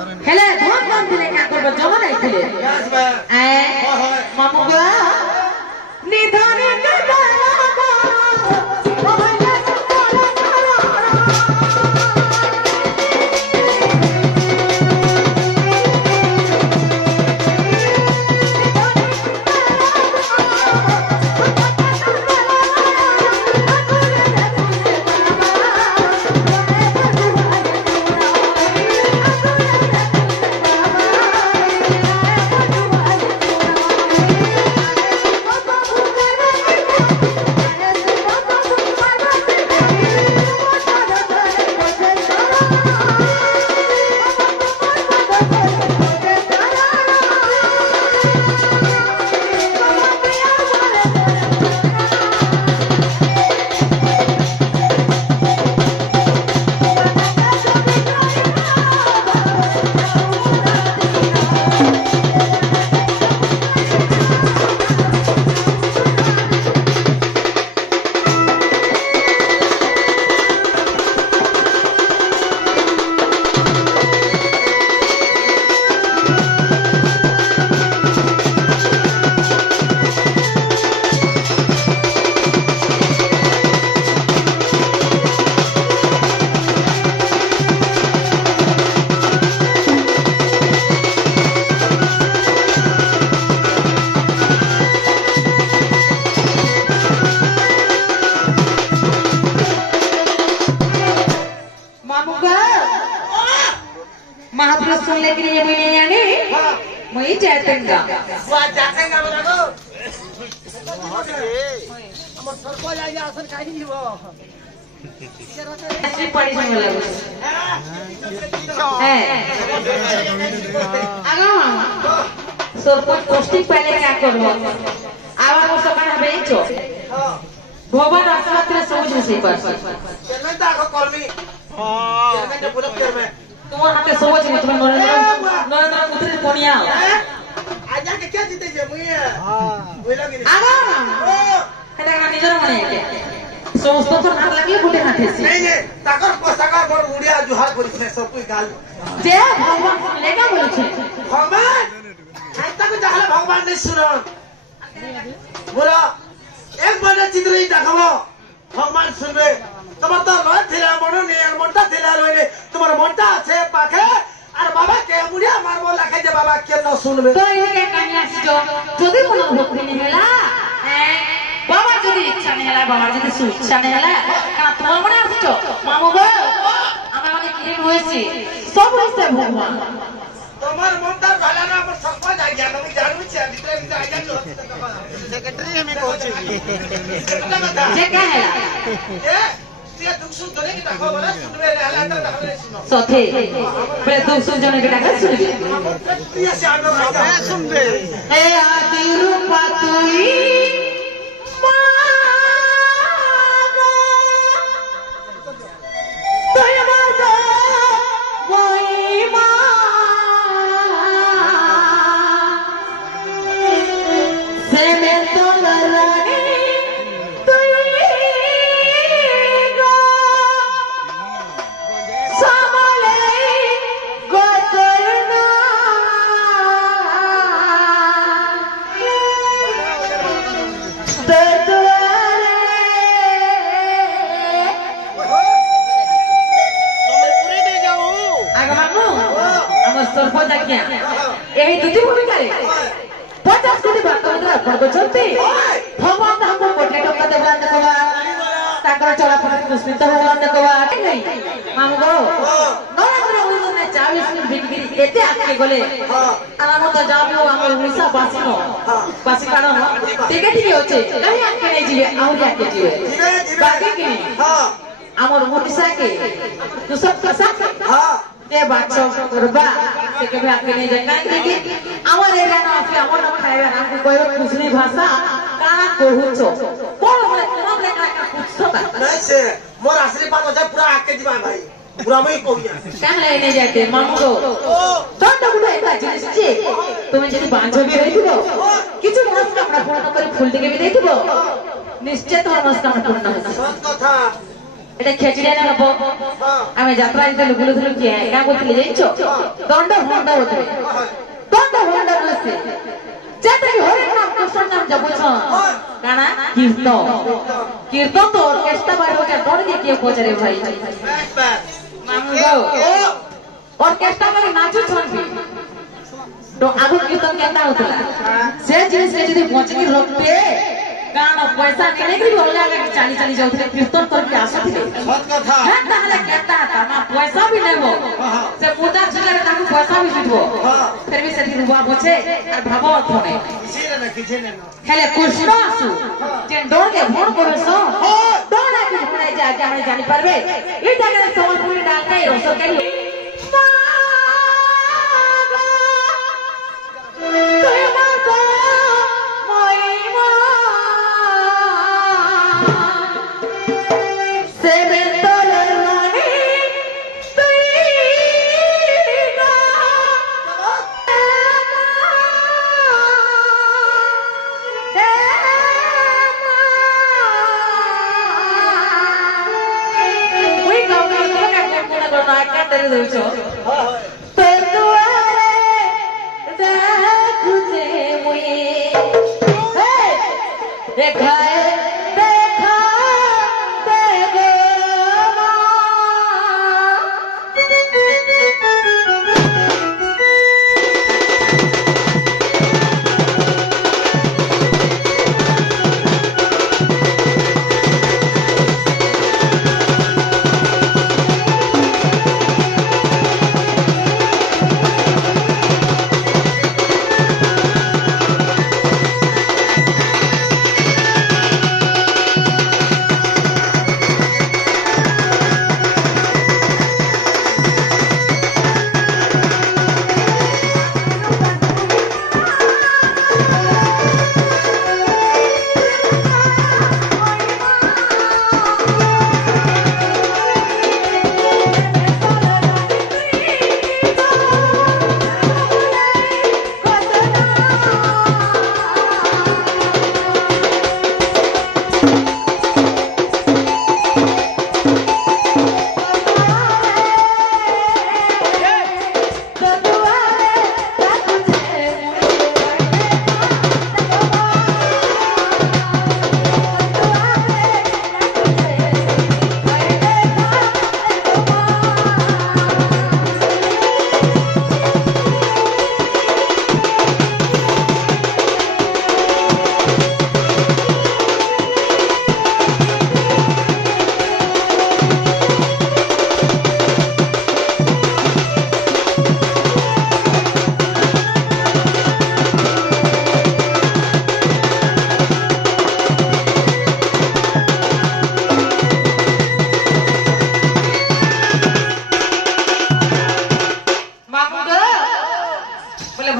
हेले धोन कौन दिले क्या करबो जमा नहीं दिले मामू गो निधाने के महापुरुष सुनने के लिए मुझे यानी मुझे जातेंगा वो जातेंगा बोला तो हम सरको जाएगा आसन काहे नहीं वो ऐसी पड़ी समझ लगे है आगा सरको पौष्टिक पहले क्या करो आवा वो सब ना बेचो भगवान आशीर्वाद से समझ नहीं पास मैं तो आखो कॉल में मैं तो पूरा कर में तुम्हारे हाथे सोच नहीं तुम्हें नरेंद्र पुत्री कोनिया आज जाके क्या जीते जे मुझे वो लगे आगा हेडा का निजर मने के समस्त तो हाथ लगे फुटे हाथे से नहीं ताकर पोस्ताकर मोर मुड़िया जुहार करी छे सब कोई गाल जे भगवान लेगा बोले छे भगवान आज तक जहला भगवान ने सुनो बोला एक बार चित्र ही देखो भगवान सुनबे তোমার তো নয় থিলা মনো নে মনটা থিলা লইলে তোমার মনটা আছে পাখে আর বাবা কে মুড়িয়া মারবো লাখাই যে বাবা কে ন শুনবে তো এদিকে কানি আসছো যদি কোনো ভক্তি নি হেলা বাবা যদি ইচ্ছা নি হেলা বাবার যদি ইচ্ছা নি হেলা কারণ তোমার মনে আসছো মামু গো আমার মানে কি হয়েছে সব হইছে ভগবান তোমার মনটা ভালো না আমার সব যাই গিয়া আমি জানি ছে ভিতরে যাই গিয়া সেক্রেটারি আমি কইছি যে কা হেলা ये दुख सुन जने के देखो बोला सुनबे रे हला त देखले सुनो सथे बे दुख सुन जने के देखले सुनबे ये से आनो भाई सुनबे ए आदि रूप तुई मागा तोय मागा वही मा से में तो लरानी यही दुटी भूमिका रे 50 कोटी भक्तों को चलते भगवान हमको कोटे टक्का देवला नकवा ताकर चला फरक पुष्पित होवला नकवा नहीं हमको नरेंद्र मोदी ने 40 मिनट बिगड़ी एते आके गले आराम तो जाबो हमर उड़ीसा बासिनो बासी कानो ठीक होचे कहीं आके नहीं जीवे आउरी आके जीवे बाकी की हां हमर उड़ीसा के तो सब का साथ हां ये बात सब करबा से के आके नहीं जाए काहे कि हमर एरिया ना आसे हमर ना खाएबा हमको कोई दूसरी भाषा का कहूचो कोन बोले कोन बोले का पूछो का नहीं से मोर असली बात हो जाए पूरा आके दिबा भाई पूरा मैं कहूया काहे नहीं जाते मामू को तो गुडे एटा जिनिस छी তুমি যদি বান্ধবী হইতিব কিছু মনস্কামনা পূর্ণ করে ফুল দিকে বি দেইতিব নিশ্চয় তোমার মনস্কামনা পূর্ণ হবে সত কথা এটা খেচড়ি না হবো আমি যাত্রা যেতে বুলুথুলু কি না বলতে যাইছো দণ্ড ভণ্ড হতে দণ্ড ভণ্ড রয়েছে যেতে হরির নাম কৃষ্ণ নাম জপছ কানা কীর্তন কীর্তন তো অর্কেস্ট্রা বাইরে ওটা দড়িয়ে কে পচারে ভাই মামু গো অর্কেস্ট্রা মানে নাচু ছন্দি তো আগু কীর্তন কেনতা হতলা সে জিনিস যদি পচকি রখতে কারণ পয়সা নেই কি অলগা লাগি চালি চালি যাউଥିଲେ কীর্তন করকে আসଥିଲେ সত কথা হ্যাঁ তাহলে কেনতা তামা পয়সা भी নেব সে মোটা জায়গায় তাকে পয়সা भी দিব ফের भी সেটি রুবা বচে আর ভাব অর্থনে কিছু না হেলে কৃষ্ণ আসু যে ডোরকে ভোর করছ ডোরা কি ভরে যা আগে আমরা জানি পারবে এই জায়গায় সম্বলপুরি ডালটাই রসকারি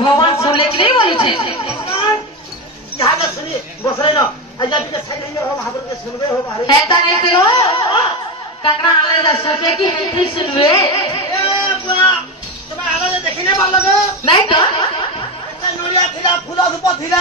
भगवान सुनले कि नहीं बोली छे यहाँ का सुनी बसरे ना अजा भी के साइड में हो भाबर के सुनबे हो बारे है ता नहीं तो कंगना आले जा सोचे कि है सुनबे ए बुआ तुम्हें आले देखिने वाला नहीं नहीं तो इतना नोरिया थिला फूला धूप थिला